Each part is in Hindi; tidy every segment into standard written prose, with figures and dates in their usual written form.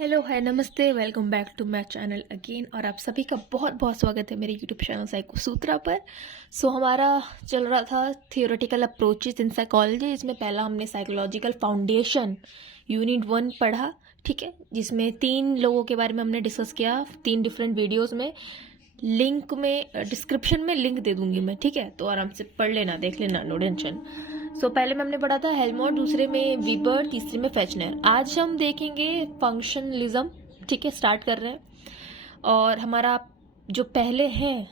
हेलो हाय नमस्ते welcome back to my channel again. और आप सभी का बहुत बहुत स्वागत है मेरे यूट्यूब चैनल साइको सूत्रा पर। हमारा चल रहा था थियोरेटिकल अप्रोचेस इन साइकोलॉजी। इसमें पहला हमने साइकोलॉजिकल फाउंडेशन यूनिट 1 पढ़ा, ठीक है, जिसमें 3 लोगों के बारे में हमने डिस्कस किया 3 डिफरेंट वीडियोज़ में। लिंक में डिस्क्रिप्शन में लिंक दे दूंगी मैं, ठीक है, तो आराम से पढ़ लेना, देख लेना, नो टेंशन। पहले में हमने पढ़ा था हेलमोट, दूसरे में वीबर, तीसरे में फेचनर। आज हम देखेंगे फंक्शनलिज्म, ठीक है, स्टार्ट कर रहे हैं। और हमारा जो पहले हैं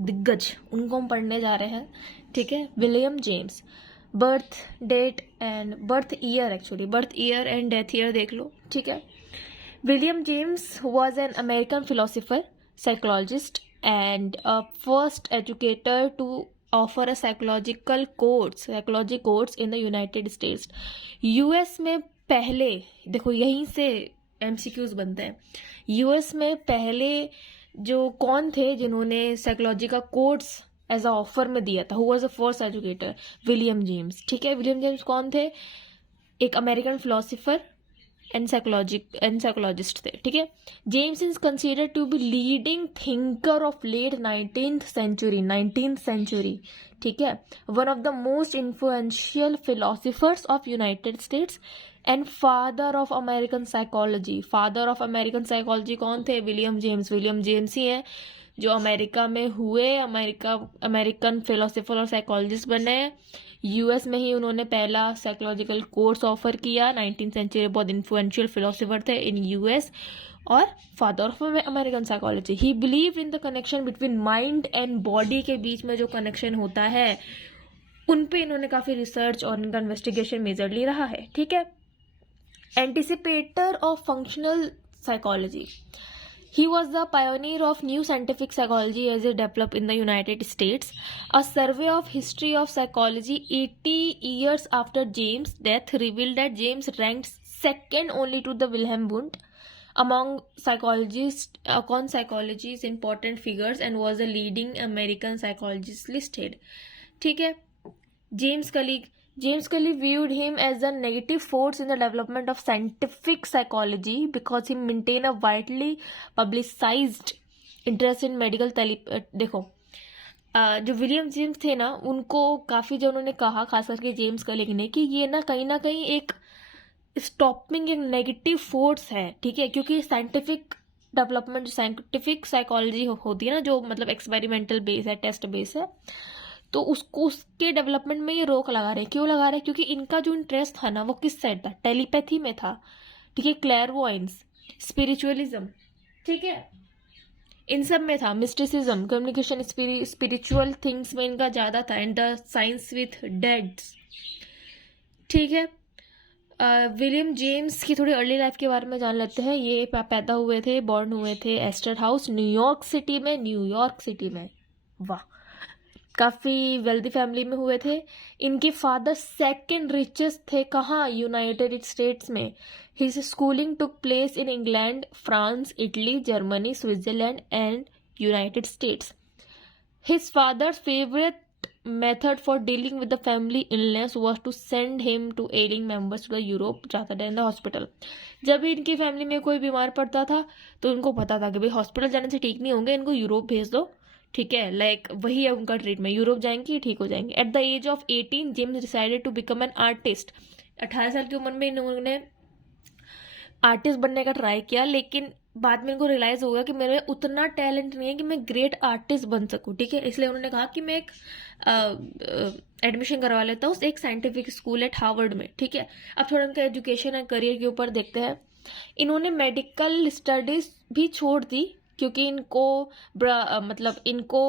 दिग्गज उनको हम पढ़ने जा रहे हैं, ठीक है। William James, birth date and birth year, actually birth year and death year देख लो, ठीक है। William James was an American philosopher, psychologist and a first educator to offer a psychology course in the United States। US में पहले, देखो यहीं से एमसीक्यूज बनते हैं, यूएस में पहले जो कौन थे जिन्होंने साइकोलॉजी का कोर्स एज अ ऑफर में दिया था, who was the first educator? William James, ठीक है। विलियम जेम्स कौन थे? एक अमेरिकन फिलोसोफर एंड साइकोलॉजिस्ट थे, ठीक है। James is considered to be leading thinker of late 19th century, ठीक है। One of the most influential philosophers of United States and father of American psychology. Father of American psychology कौन थे? William James. विलियम जेम्स ही हैं जो अमेरिका में हुए, अमेरिकन फिलोसोफर और साइकोलॉजिस्ट बने। यूएस में ही उन्होंने पहला साइकोलॉजिकल कोर्स ऑफर किया। 19th सेंचुरी बहुत इन्फ्लुएंशियल फिलोसोफर थे इन यूएस और father of American psychology. He believe in the connection between mind and body के बीच में जो कनेक्शन होता है उन पे इन्होंने काफी रिसर्च और इनका इन्वेस्टिगेशन मेजरली रहा है, ठीक है। Anticipator of functional psychology, he was the pioneer of new scientific psychology as it developed in the United States. A survey of history of psychology 80 years after James' death revealed that James ranked second only to the Wilhelm Wundt among psychology's important figures and was the leading American psychologist listed, ठीक है। James Scully viewed him as a negative force in the development of scientific psychology because he maintained a widely publicized interest in medical देखो जो विलियम जेम्स थे ना, उनको काफ़ी जो उन्होंने कहा, खास करके जेम्स कलिग ने, कि ये ना कहीं एक स्टॉपिंग, एक नेगेटिव फोर्स है, ठीक है। क्योंकि साइंटिफिक डेवलपमेंट, साइंटिफिक साइकोलॉजी होती है ना, जो मतलब एक्सपेरिमेंटल बेस है, टेस्ट बेस है, तो उसके डेवलपमेंट में ये रोक लगा रहे हैं। क्यों लगा रहे हैं? क्योंकि इनका जो इंटरेस्ट था ना वो किस साइड था? टेलीपैथी में था, ठीक है, क्लेयरवॉयंस, स्पिरिचुअलिज्म, ठीक है, इन सब में था। मिस्टिसिज्म, कम्युनिकेशन, स्पिरिचुअल थिंग्स में इनका ज्यादा था। एंड द साइंस विथ डेड्स, ठीक है। विलियम जेम्स की थोड़ी अर्ली लाइफ के बारे में जान लेते हैं। ये पैदा हुए थे, बॉर्न हुए थे एस्टर हाउस, न्यूयॉर्क सिटी में। वाह, काफ़ी वेल्दी फैमिली में हुए थे। इनके फादर सेकंड रिचेस्ट थे, कहाँ? यूनाइटेड स्टेट्स में। His schooling took place in England, France, Italy, Germany, Switzerland and United States. His father's favourite method for dealing with the family illness was to send him to ailing members to the Europe, जाता था इन द हॉस्पिटल। जब भी इनकी फैमिली में कोई बीमार पड़ता था तो इनको पता था कि भाई हॉस्पिटल जाने से ठीक नहीं होंगे, इनको यूरोप भेज दो, ठीक है। लाइक वही है उनका ट्रीटमेंट, यूरोप जाएंगे ठीक हो जाएंगे। At the age of 18 James decided to become an artist. 18 साल की उम्र में इन्होंने आर्टिस्ट बनने का ट्राई किया, लेकिन बाद में इनको रियलाइज हो गया कि मेरे में उतना टैलेंट नहीं है कि मैं ग्रेट आर्टिस्ट बन सकूं, ठीक है। इसलिए उन्होंने कहा कि मैं एक एडमिशन करवा लेता हूँ एक साइंटिफिक स्कूल एट हार्वर्ड में, ठीक है। अब थोड़ा उनका एजुकेशन एंड करियर के ऊपर देखते हैं। इन्होंने मेडिकल स्टडीज भी छोड़ दी क्योंकि इनको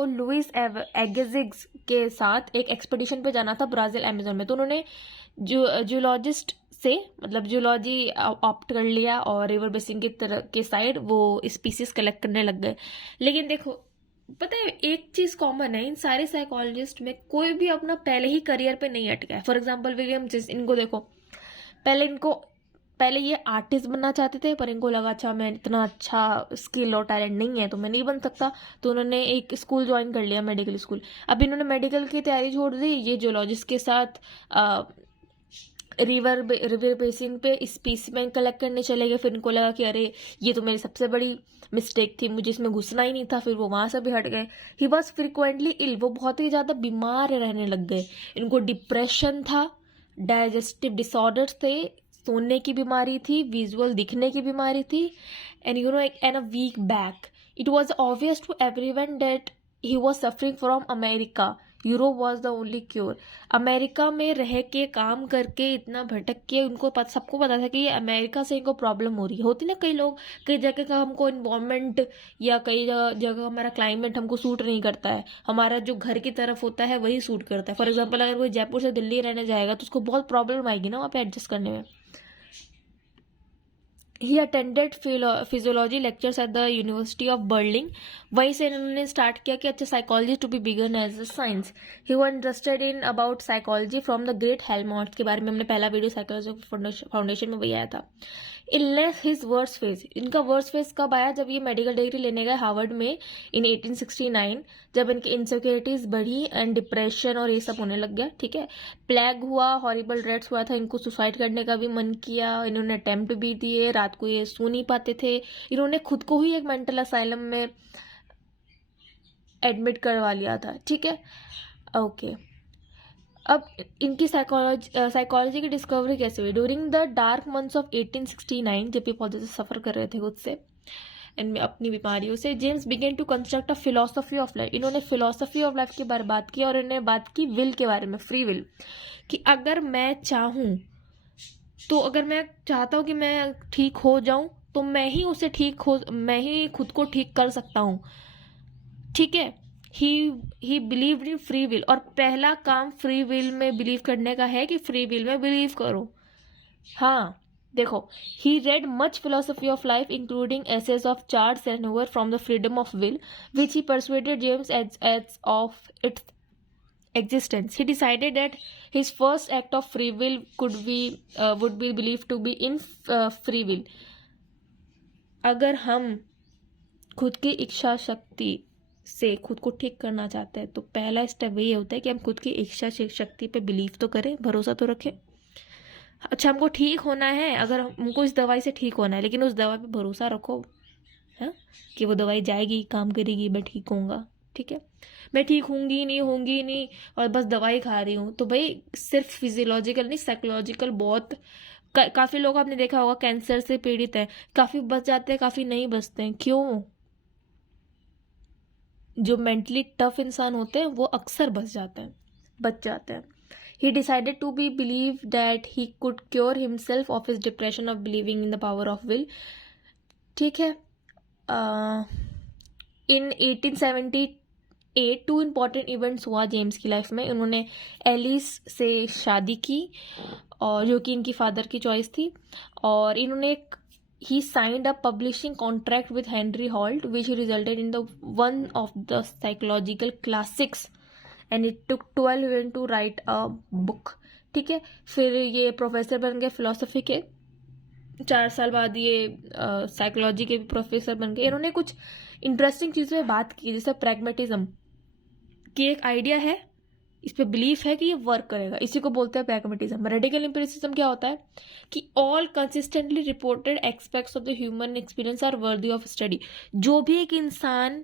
लुइस एगेजिग्स के साथ एक एक्सपेडिशन पे जाना था ब्राजील, अमेजोन में। तो उन्होंने जूलॉजिस्ट से मतलब जूलॉजी ऑप्ट कर लिया और रिवर बेसिन के साइड वो स्पीसीज कलेक्ट करने लग गए। लेकिन देखो, पता है एक चीज कॉमन है इन सारे साइकोलॉजिस्ट में, कोई भी अपना पहले ही करियर पे नहीं अटका है। फॉर एग्जाम्पल विलियम जेम्स, इनको देखो, पहले ये आर्टिस्ट बनना चाहते थे, पर इनको लगा अच्छा मैं इतना अच्छा स्किल और टैलेंट नहीं है तो मैं नहीं बन सकता, तो उन्होंने एक स्कूल ज्वाइन कर लिया, मेडिकल स्कूल। अब इन्होंने मेडिकल की तैयारी छोड़ दी, ये जूलॉजिस्ट के साथ रिवर बेसिन पे स्पेसिमेन कलेक्ट करने चले गए। फिर इनको लगा कि अरे ये तो मेरी सबसे बड़ी मिस्टेक थी, मुझे इसमें घुसना ही नहीं था। फिर वो वहां से भी हट गए। ही वॉज फ्रिक्वेंटली इल, वो बहुत ही ज़्यादा बीमार रहने लग गए। इनको डिप्रेशन था, डाइजेस्टिव डिसऑर्डर्स थे, सोने की बीमारी थी, विजुअल दिखने की बीमारी थी, and and a week back. It was obvious to everyone that he was suffering from America. Europe was the only cure. America में रह के काम करके इतना भटक के उनको सबको पता था कि ये अमेरिका से इनको प्रॉब्लम हो रही है। होती ना, कई लोग कई जगह का हमको इन्वायरमेंट या कई जगह हमारा क्लाइमेट हमको सूट नहीं करता है, हमारा जो घर की तरफ होता है वही सूट करता है। फॉर एग्जाम्पल अगर कोई जयपुर से दिल्ली रहने जाएगा तो उसको बहुत प्रॉब्लम आएगी ना वहाँ पे एडजस्ट करने में। He attended physiology lectures at the university of Berlin. वहीं से इन्होंने स्टार्ट किया कि अच्छा psychology to be began as a science. He were interested in about psychology from the great Helmholtz, के बारे में हमने पहला वीडियो साइकोलॉजी फाउंडेशन में वही आया था। इलनेस हिज वर्स्ट फेज, इनका वर्स्ट फेज कब आया? जब ये मेडिकल डिग्री लेने गए हार्वर्ड में इन 1869, जब इनकी इनसिक्योरिटीज बढ़ी एंड डिप्रेशन और ये सब होने लग गया। ठीक है, प्लेग हुआ, हॉरिबल रेड्स हुआ था, इनको सुसाइड करने का भी मन किया, इन्होंने अटेम्प्ट भी दिए, रात को ये सो नहीं पाते थे, इन्होंने खुद को ही एक मेंटल असाइलम में एडमिट करवा लिया था। ठीक है, ओके। अब इनकी साइकोलॉजी की डिस्कवरी कैसे हुई? During the dark months of 1869, जब ये बहुत ज़्यादा सफ़र कर रहे थे खुद से इनमें अपनी बीमारियों से, James began to construct a philosophy of life. इन्होंने फिलोसफी ऑफ लाइफ के बारे में बात की और इन्होंने बात की विल के बारे में, फ्री विल, कि अगर मैं चाहूँ तो अगर मैं चाहता हूँ कि मैं ठीक हो जाऊँ तो मैं ही खुद को ठीक कर सकता हूँ। ठीक है, ही बिलीव्ड इन फ्री विल, और पहला काम फ्री विल में बिलीव करने का है कि फ्री विल में बिलीव करो। हाँ देखो, he read much philosophy of life including essays of Charles Senegar from the freedom of will which he persuaded James as of its existence. He decided that his first act of free will would be believed to be in free will. अगर हम खुद की इच्छा शक्ति से खुद को ठीक करना चाहते हैं तो पहला स्टेप ये होता है कि हम खुद की इच्छा शक्ति पे बिलीव तो करें, भरोसा तो रखें। अच्छा, हमको ठीक होना है, अगर हमको इस दवाई से ठीक होना है, लेकिन उस दवा पे भरोसा रखो, है कि वो दवाई जाएगी, काम करेगी, मैं ठीक होऊंगा। ठीक है, मैं ठीक होंगी नहीं और बस दवाई खा रही हूँ, तो भाई सिर्फ फिजियोलॉजिकल नहीं, साइकोलॉजिकल बहुत काफ़ी लोग आपने देखा होगा कैंसर से पीड़ित है, काफ़ी बच जाते हैं, काफ़ी नहीं बचते हैं। क्यों? जो मेंटली टफ इंसान होते हैं वो अक्सर बच जाते हैं। He decided to be believe that he could cure himself of his depression of believing in the power of will. ठीक है, इन 1878 टू इम्पॉर्टेंट इवेंट्स हुआ जेम्स की लाइफ में। उन्होंने एलिस से शादी की, और जो कि इनकी फादर की चॉइस थी, और इन्होंने he signed a publishing contract with Henry Holt which resulted in the one of the psychological classics and it took 12 years to write a book. ठीक है, फिर ये प्रोफेसर बन गए फिलोसफी के, 4 साल बाद ये साइकोलॉजी के भी प्रोफेसर बन गए। इन्होंने कुछ इंटरेस्टिंग चीज़ों पे बात की, जैसे प्रैग्मेटिज्म की एक आइडिया है, इस पे बिलीफ है कि ये वर्क करेगा, इसी को बोलते हैं प्रैग्मेटिज्म। रेडिकल एम्पिरिसिज्म क्या होता है कि all consistently reported aspects of the human experience are worthy of study. जो भी एक इंसान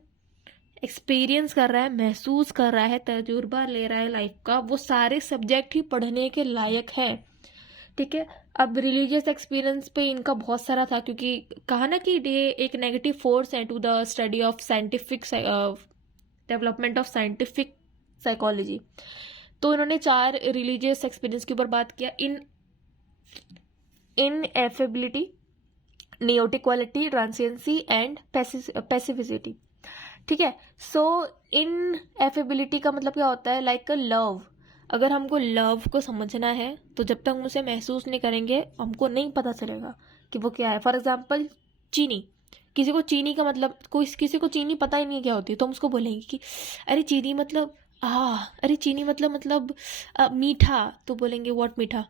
एक्सपीरियंस कर रहा है, महसूस कर रहा है, तजुर्बा ले रहा है लाइफ का, वो सारे सब्जेक्ट ही पढ़ने के लायक है। ठीक है, अब रिलीजियस एक्सपीरियंस पे इनका बहुत सारा था, क्योंकि कहा ना कि ये एक नेगेटिव फोर्स है to the study of scientific development of scientific psychology. तो इन्होंने 4 रिलीजियस एक्सपीरियंस के ऊपर बात किया, इन एफेबिलिटी, नियोटिक क्वालिटी, ट्रांसिएंसी एंड पैसिविसिटी। ठीक है, सो इन एफेबिलिटी का मतलब क्या होता है? Like a love. अगर हमको लव को समझना है तो जब तक हम उसे महसूस नहीं करेंगे हमको नहीं पता चलेगा कि वो क्या है। फॉर एग्जाम्पल चीनी, किसी को चीनी का मतलब, किसी को चीनी पता ही नहीं क्या होती, तो हम उसको बोलेंगे कि अरे चीनी मतलब अरे चीनी मतलब मीठा, तो बोलेंगे व्हाट मीठा?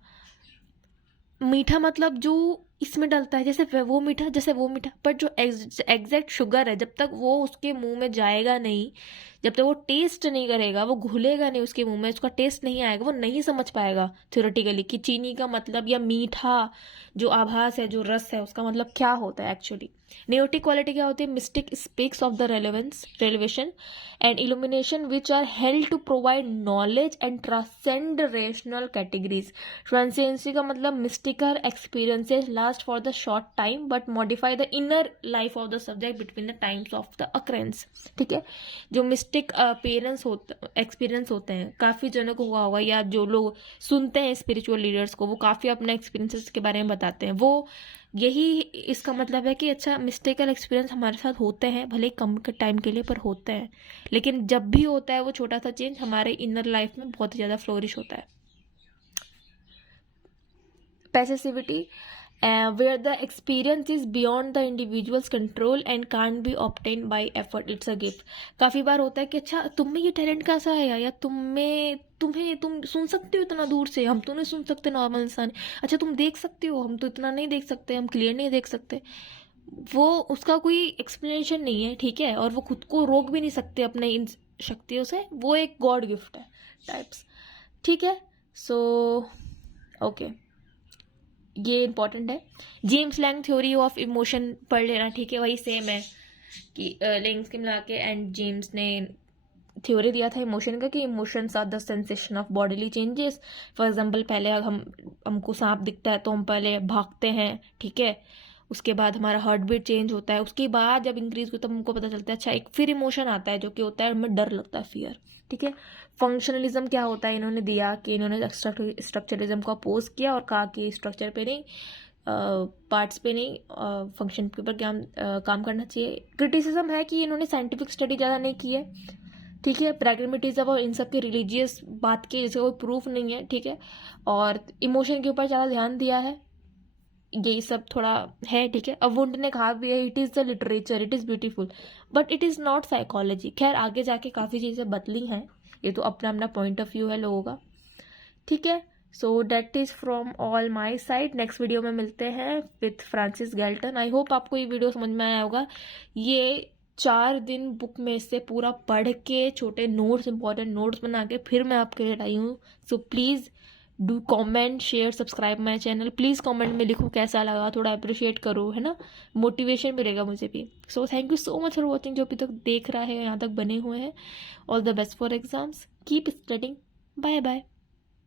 मीठा मतलब जो इसमें डलता है, जैसे वो मीठा, जैसे वो मीठा, बट जो एग्जैक्ट शुगर है, जब तक वो उसके मुंह में जाएगा नहीं, जब तक वो टेस्ट नहीं करेगा, वो घुलेगा नहीं उसके मुंह में, उसका टेस्ट नहीं आएगा, वो नहीं समझ पाएगा थ्योरेटिकली कि चीनी का मतलब या मीठा जो आभास है, जो रस है, उसका मतलब क्या होता है एक्चुअली। नेयोटिक क्वालिटी क्या होती है? Mystic speaks of the revelation and illumination which are held to provide knowledge and transcend rational categories. Transiency का मतलब mystical experiences last for the short time but modify the inner life of the subject between the times of the occurrence. ठीक है, जो मिस्टिक एक्सपीरियंस होते हैं, काफ़ी जनों को हुआ होगा, या जो लोग सुनते हैं स्पिरिचुअल लीडर्स को, वो काफ़ी अपने एक्सपीरियंसेस के बारे में बताते हैं। वो यही इसका मतलब है कि अच्छा, मिस्टेकल एक्सपीरियंस हमारे साथ होते हैं, भले ही कम टाइम के लिए, पर होते हैं, लेकिन जब भी होता है वो छोटा सा चेंज हमारे इनर लाइफ में बहुत ज़्यादा फ्लोरिश होता है। Passivity where the experience is beyond the individual's control and can't be obtained by effort, it's a gift। काफ़ी बार होता है कि अच्छा, तुम में ये टैलेंट कैसा आया, या तुम सुन सकते हो इतना दूर से, हम तो नहीं सुन सकते नॉर्मल इंसान। अच्छा, तुम देख सकते हो, हम तो इतना नहीं देख सकते, हम क्लियर नहीं देख सकते। वो उसका कोई एक्सप्लेनेशन नहीं है, ठीक है, और वो खुद को रोक भी नहीं सकते अपने इन शक्तियों से, वो एक गॉड गिफ्ट है टाइप्स। ठीक है, सो ओके, ये इंपॉर्टेंट है। James Lang theory of emotion पढ़ लेना, ठीक है, वही सेम है कि लैंग्स के मिला के, एंड जेम्स ने थ्योरी दिया था इमोशन का कि emotions are the sensation of bodily changes. For example, पहले हमको सांप दिखता है तो हम पहले भागते हैं, ठीक है, उसके बाद हमारा हार्ट बीट चेंज होता है, उसके बाद जब इंक्रीज होता है तब हमको पता चलता है अच्छा, एक फिर इमोशन आता है जो कि होता है हमें डर लगता है, फियर। ठीक है, फंक्शनलिज्म क्या होता है इन्होंने दिया कि इन्होंने स्ट्रक्चरलिज्म को अपोज किया और कहा कि स्ट्रक्चर पे नहीं, पार्ट्स पे नहीं, फंक्शन के ऊपर काम करना चाहिए। क्रिटिसिज्म है कि इन्होंने साइंटिफिक स्टडी ज़्यादा नहीं की है, ठीक है, प्रैग्मेटिज्म और इन सब की रिलीजियस बात के जैसे कोई प्रूफ नहीं है, ठीक है, और इमोशन के ऊपर ज़्यादा ध्यान दिया है, यही सब थोड़ा है, ठीक है। अब वुंड ने कहा भी है, it is the literature, it is beautiful but it is not psychology. खैर, आगे जाके काफ़ी चीज़ें बदली हैं, ये तो अपना अपना पॉइंट ऑफ व्यू है लोगों का, ठीक है। So that is from all my side. Next video में मिलते हैं with Francis Galton. I hope आपको ये वीडियो समझ में आया होगा। ये 4 दिन बुक में से पूरा पढ़ के छोटे नोट्स, इंपॉर्टेंट नोट्स बना के फिर मैं आपके लिए लाई हूँ। So please do comment, share, subscribe my channel. Please comment में लिखो कैसा लगा, थोड़ा अप्रिशिएट करो, है ना, मोटिवेशन मिलेगा मुझे भी। So thank you so much for watching, जो अभी तक देख रहा है, यहाँ तक बने हुए हैं। All the best for exams, keep studying, bye bye.